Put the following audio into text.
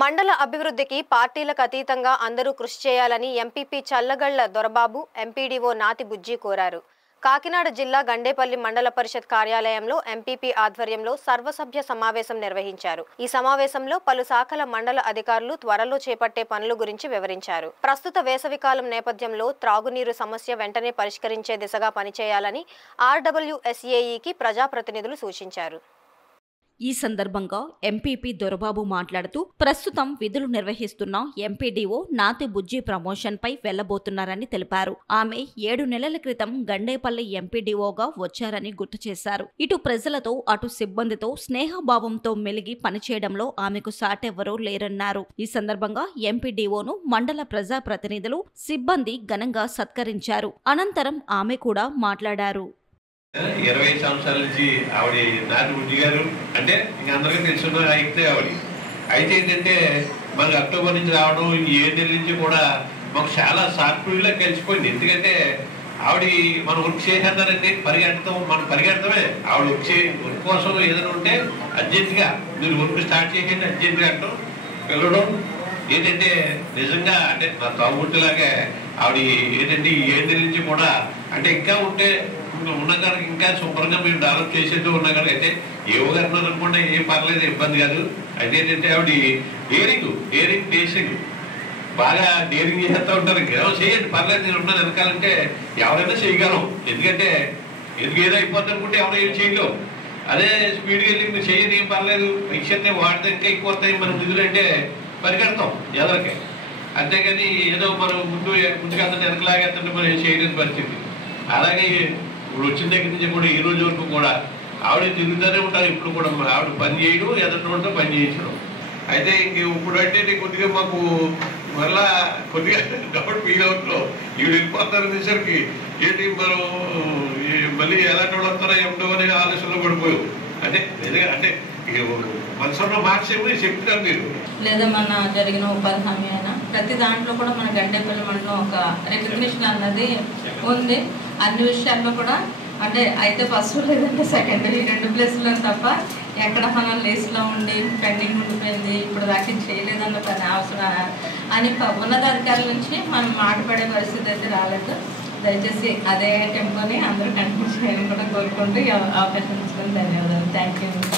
మండల అభివృద్ధికి పార్టీలకు అతీతంగా అందరూ కృషి చేయాలని ఎంపీపీ చల్లగళ్ల దొరబాబు ఎంపీడీఓ నాతి బుజ్జి కోరారు. కాకినాడ జిల్లా గండేపల్లి మండల పరిషత్ కార్యాలయంలో ఎంపీపీ ఆధ్వర్యంలో సర్వసభ్య సమావేశం నిర్వహించారు. ఈ సమావేశంలో పలు శాఖల మండల అధికారులు త్వరలో చేపట్టే పనుల గురించి వివరించారు. ప్రస్తుత వేసవికాలం నేపథ్యంలో త్రాగునీరు సమస్య వెంటనే పరిష్కరించే దిశగా పనిచేయాలని ఆర్డబ్ల్యూఎస్ఏఈకి ప్రజాప్రతినిధులు సూచించారు. ఈ సందర్భంగా ఎంపీపీ దొరబాబు మాట్లాడుతూ ప్రస్తుతం విధులు నిర్వహిస్తున్న ఎంపీడీఓ నాతి బుజ్జి ప్రమోషన్ పై వెళ్లబోతున్నారని తెలిపారు. ఆమె 7 నెలల క్రితం గండేపల్లి ఎంపీడీఓగా వచ్చారని గుర్తు చేశారు. ఇటు ప్రజలతో అటు సిబ్బందితో స్నేహభావంతో మెలిగి పనిచేయడంలో ఆమెకు సాటెవ్వరూ లేరన్నారు. ఈ సందర్భంగా ఎంపీడీఓను మండల ప్రజా ప్రతినిధులు సిబ్బంది ఘనంగా సత్కరించారు. అనంతరం ఆమె కూడా మాట్లాడారు. 20 సంవత్సరాల నుంచి ఆవిడ నాటి బుజ్జి గారు అంటే ఇంక అందరికీ తెలుసున్న అయితే ఆవిడ అయితే ఏంటంటే మనకు అక్టోబర్ నుంచి రావడం 7 నెలల నుంచి కూడా మాకు చాలా సాఫ్ట్వేర్లో కలిసిపోయింది. ఎందుకంటే ఆవిడ మనం వర్క్ చేసేద్దానంటే మనం పరిగెడతామే. ఆవిడ వర్క్ కోసం ఏదైనా ఉంటే అర్జెంట్గా మీరు వర్క్ స్టార్ట్ చేసేయండి అర్జెంట్గా అంటాం వెళ్ళడం ఏంటంటే నిజంగా అంటే నా తాగుబుట్టులాగే ఆవిడ ఏంటంటే 7 నెలల నుంచి కూడా అంటే ఇంకా ఉంటే ఉన్న కనుక ఇంకా శుభ్రంగా మేము డెవలప్ చేసేట్టు ఉన్న కనుక అయితే ఏవో గారు అనుకుంటే ఏం పర్లేదు ఇబ్బంది కాదు. అయితే ఏంటంటే ఆవిడ డేరింగ్ డేసింగ్ బాగా డేరింగ్ చేస్తూ ఉంటారు. ఏదో చేయండి పర్లేదు నేను ఉన్నాను వెనకాలంటే ఎవరైనా చేయగలం. ఎందుకంటే ఎందుకు ఏదో అయిపోద్ది అనుకుంటే ఎవరో ఏం చేయలేవు. అదే స్పీడ్గా వెళ్ళి మీరు చేయండి ఏం పర్లేదు ఇచ్చే వాడితే ఇంకా ఎక్కువ వస్తాయి మనం నిధులు అంటే పరిగెడతాం ఎవరికి. అంతేగాని ఏదో మనం ముందుగా అందరినీ వెనకలాగేస్తుంటే మనం ఏం చేయలేని పరిస్థితి. అలాగే ఇప్పుడు వచ్చిన దగ్గర నుంచి కూడా ఈ రోజు వరకు కూడా ఆవిడ తిరుగుతూనే ఉంటారు. ఇప్పుడు కూడా ఆవిడ పని చేయడం ఎదుటి పని చేయించడం. అయితే ఇంక ఇప్పుడు అంటే కొద్దిగా మాకు మళ్ళా కొద్దిగా డౌట్ ఫీల్ అవుతున్నాం. ఈవిడ వెళ్ళిపోతారు అనేసరికి ఏంటి మనం మళ్ళీ ఎలాంటి వాళ్ళు వస్తారో ఏమిటో అనే ఆలోచనలో పడిపోయాం. అంటే అంటే మనసులో మార్క్స్ ఏమో చెప్తారు మీరు లేదా మన జరిగిన ఉపాధి హామీ అయినా ప్రతి దాంట్లో కూడా మన గండేపల్లి మండలం ఒక రికగ్నిషన్ అన్నది ఉంది. అన్ని విషయాల్లో కూడా అంటే అయితే ఫస్ట్ లేదంటే సెకండరీ 2 ప్లేస్లో తప్ప ఎక్కడ మనం లేస్లో ఉండి పెండింగ్ ఉండిపోయింది ఇప్పుడు దాకా చేయలేదన్న పని అవసరం అని ఉన్నతాధికారుల నుంచి మనం మాట్లాడే పరిస్థితి అయితే రాలేదు. దయచేసి అదే టెంపోని అందరూ కంటిన్యూ చేయాలని కూడా కోరుకుంటూ అవకాశం ఇచ్చుకొని ధన్యవాదాలు. Thank you.